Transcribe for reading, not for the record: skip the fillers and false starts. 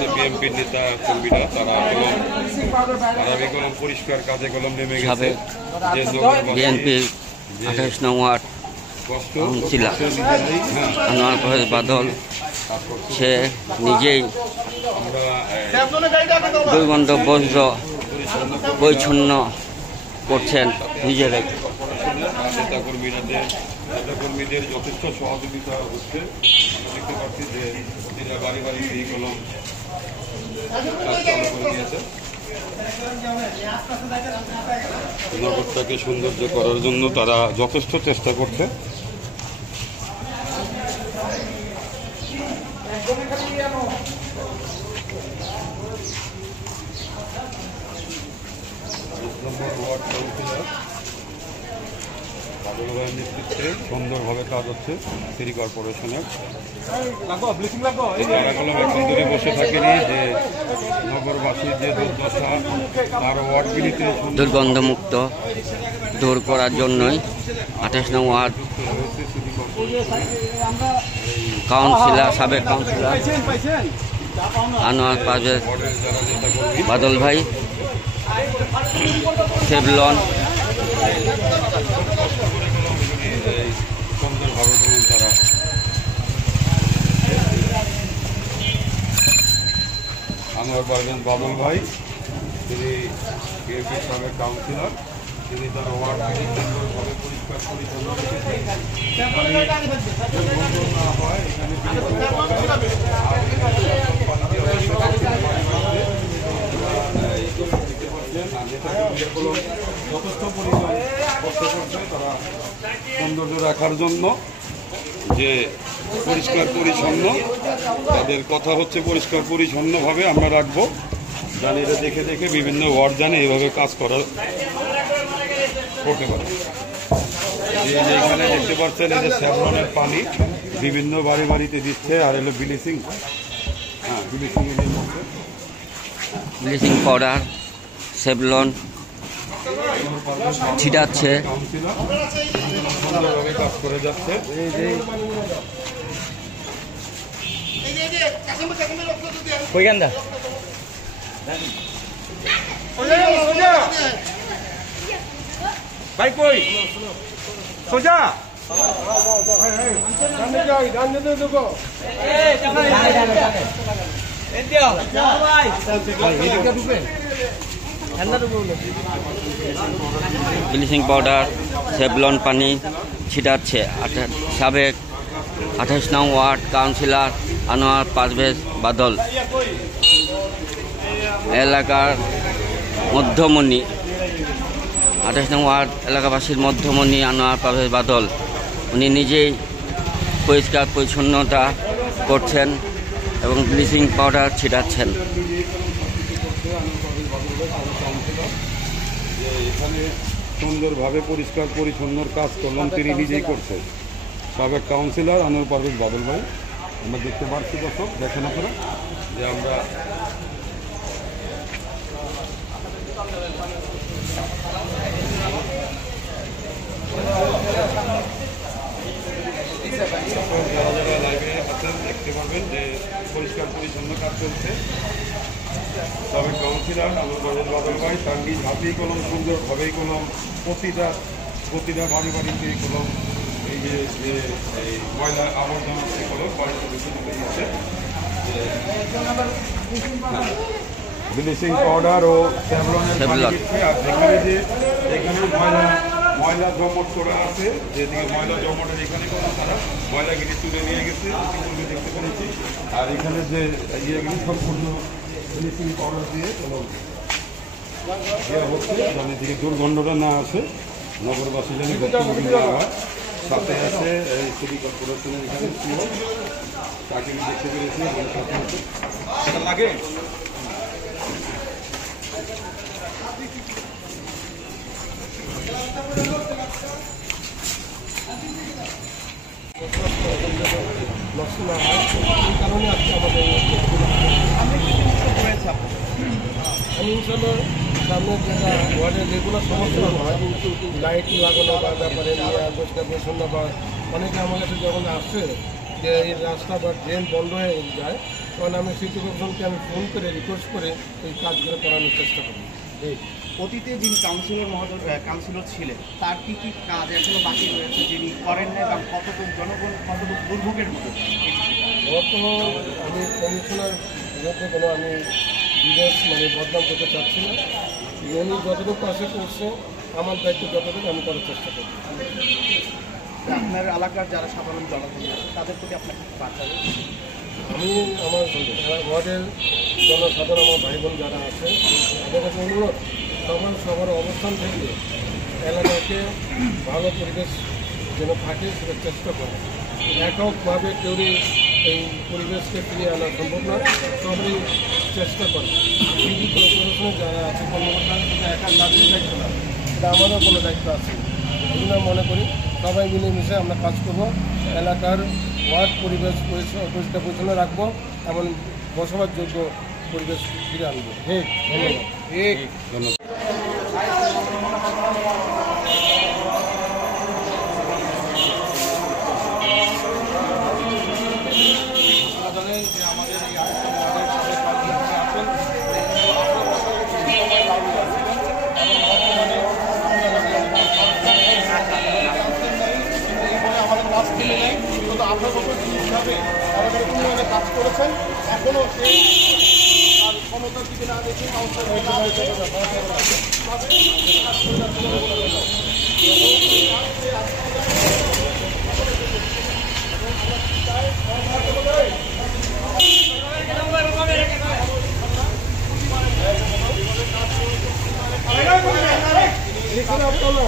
যে বিএনপির নেতা কর্মীরা তারা কলম পরিষ্কার কাজে কলম নেমে গেছে। বিএনপি 28 নং ওয়ার্ড কাউন্সিলর আনোয়ার পারভেজ বাদল সে নিজেই দুর্গন্ধ বজ্র পরিচ্ছন্ন করছেন নিজেরাই। নেতাকর্মীদের যথেষ্ট সহযোগিতা হচ্ছে। দেখতে পাচ্ছি যে এরা বাড়ি বাড়ি এই কলম চালু করে দিয়েছে নগরটাকে সৌন্দর্য করার জন্য। তারা যথেষ্ট চেষ্টা করছে। নেতৃত্বে সুন্দরভাবে কাজ হচ্ছে সিটি কর্পোরেশনের। এখন ধরে বসে থাকেনি যে নগরবাসীর যে দুর্দশা তার ওয়ার্ডগুলিতে দুর্গন্ধমুক্ত দূর করার জন্যই 28 নং ওয়ার্ড কাউন্সিলর সাবেক কাউন্সিলর আনোয়ার পারভেজ বাদল ভাই সেভলন সুন্দরভাবে বলুন তারা আনোয়ার পারভেজ বাদল ভাই তিনি বিএনপির সাবেক কাউন্সিলর। তিনি তার ওয়ার্ডকে সুন্দরভাবে পরিষ্কার পরিচ্ছন্ন রেখেছেন। না হয় এখানে যথেষ্ট পরিমাণ কষ্ট করছে তারা সৌন্দর্য রাখার জন্য, যে পরিষ্কার পরিচ্ছন্ন। তাদের কথা হচ্ছে পরিষ্কার পরিচ্ছন্নভাবে আমরা রাখবো। জানি এটা দেখে দেখে বিভিন্ন ওয়ার্ড জানে এভাবে কাজ করতে পারে। এখানে দেখতে পাচ্ছেন এই যে স্যাভলনের পানি বিভিন্ন বাড়ি বাড়িতে দিচ্ছে। আর এলো ব্লিচিং, ব্লিচিং পাউডার সেভলন ছিটাচ্ছে। সুন্দরভাবে কাজ করে যাচ্ছে। ভাই কই সোজা ব্লিচিং পাউডার সেভলন পানি ছিটাচ্ছে সাবেক 28 নং ওয়ার্ড কাউন্সিলর আনোয়ার পারভেজ বাদল। এলাকার মধ্যমণি 28 নং ওয়ার্ড এলাকাবাসীর মধ্যমণি আনোয়ার পারভেজ বাদল উনি নিজেই পরিষ্কার পরিচ্ছন্নতা করছেন এবং ব্লিচিং পাউডার ছিটাচ্ছেন। এখানে সুন্দরভাবে পরিষ্কার পরিচ্ছন্নর কাজ করলাম তিনি নিজেই করছে সাবেক কাউন্সিলর আনোয়ার পারভেজ বাদল ভাই। আমরা দেখতে পাচ্ছি দর্শক, দেখেন আপনারা যে আমরা যারা যারা লাইভে আছেন দেখতে পারবেন যে পরিষ্কার পরিচ্ছন্ন কাজ চলছে। সাবেক কাউন্সিলর আনোয়ার পারভেজ বাদল ভাই তার নিজ হাতেই কলম সুন্দরভাবেই কলম প্রতিটা বাড়ি বাড়িতে কলম এই যে ময়লা আবর্জনা কলম বাড়িতে দিচ্ছে। ব্লিচিং পাউডার ও স্যাভলনের পানি দিচ্ছে। আর এখানে ময়লা জমট করা আছে, যেদিকে ময়লা জমটের এখানে কোনো তারা ময়লাগিরি তুলে নিয়ে গেছে দেখতে পেরেছি। আর এখানে যে ইয়েগুলি সম্পূর্ণ ব্লিচিং পাউডার দিয়ে দেওয়া হচ্ছে যেন এদিকে দুর্গন্ধটা না আসে, নগরবাসী যেন দেওয়া হয়। সাথে আছে এই সিটি কর্পোরেশনের এখানে তাকে আমি দেখতে পেরেছি সেটা লাগে। এই কারণে আজকে আমাদের আমি ইনশাল্লাহ সামনের যেটা ওয়ার্ডের রেগুলার সমস্যা হয় লাইট লাগানো বা ব্যাপারে পরিষ্কার পরিচ্ছন্ন বা অনেকে আমার কাছে যখন আসছে যে এই রাস্তা বা ড্রেন বন্ধ হয়ে যায় তখন আমি সিটি কর্পোরেশনকে আমি ফোন করে রিকোয়েস্ট করে এই কাজগুলো করানোর চেষ্টা করি। অতীতে যিনি কাউন্সিলর ছিলেন তার কি কি কাজ এখনো বাকি রয়েছে যিনি করেন না এবং কতটুকু জনগণ কতটুকু দুর্ভোগের মধ্যে? বর্তমান আমি কমিশনার বিরুদ্ধে কোনো আমি বিদেশ বদনাম করতে চাচ্ছি না। উনি যতটুকু পাশে করছে আমার দায়িত্ব যতটুকু আমি করার চেষ্টা করি। আপনার এলাকার যারা সাধারণ জনগণ আছে তাদের প্রতি আপনার কি বার্তা রয়েছে? আমি আমার ওয়ার্ডের জনসাধারণ আমার ভাই বোন যারা আছে তাদের কাছে অনুরোধ সবার অবস্থান থেকে এলাকাকে ভালো পরিবেশ যেন থাকে সেটা চেষ্টা করে। এককভাবে কেউই এই পরিবেশকে ফিরিয়ে আনা সম্ভব নয়, সবাই চেষ্টা করে। সিটি কর্পোরেশনে যারা আছে কর্মকর্তা সেটা একার কাজের দায়িত্ব না, সেটা আমারও কোনো দায়িত্ব আছে। এই জন্য মনে করি সবাই মিলেমিশে আমরা কাজ করবো, এলাকার ওয়ার্ড পরিবেশ পরিষ্কার পরিচ্ছন্ন রাখবো, এমন বসবাসযোগ্য পরিবেশ ফিরে আনবো। ধন্যবাদ। জানেন যে আমাদের এই আছেন আমাদের কাজ কিনে নেয়, কিন্তু 18 বছর হিসাবে আমাদের উন্নয়নে কাজ করেছেন। এখনও সেই তার ক্ষমতার দিকে না দেখে এখানে আপনারা